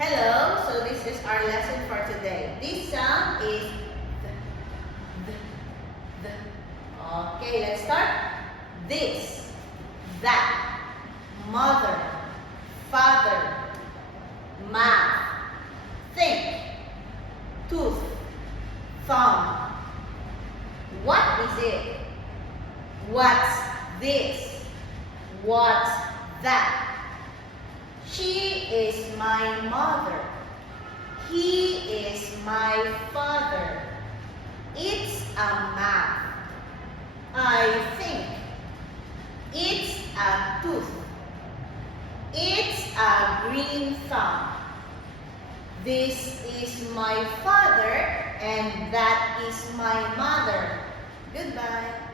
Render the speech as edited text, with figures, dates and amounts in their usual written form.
Hello, so this is our lesson for today. This sound is the. Okay, let's start. This, that, mother, father, mouth, think, tooth, thumb. What is it? What's this? What's that? She is my mother. He is my father. It's a mouth. I think. It's a tooth. It's a green thumb. This is my father and that is my mother. Goodbye.